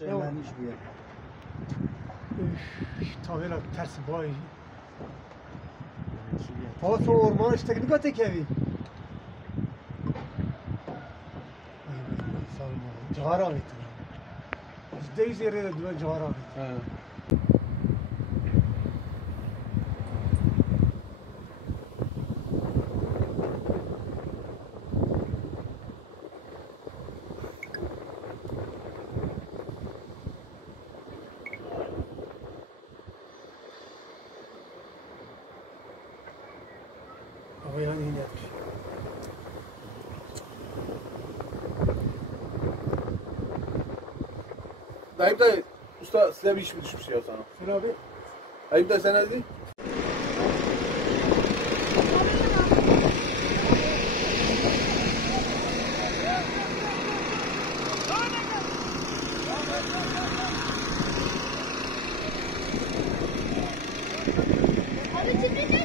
Şeylermiş bu yer. Tavera tersi boy. Paso orman işte ne tek evi. Cigara bitti. %100 yere de cigara bitti. Ama yani yine yapmış. Dayım dayı, usta size bir iş mi düşmüş ya sana? Söyle abi. Dayım dayı sen ne dedin? Abi şimdi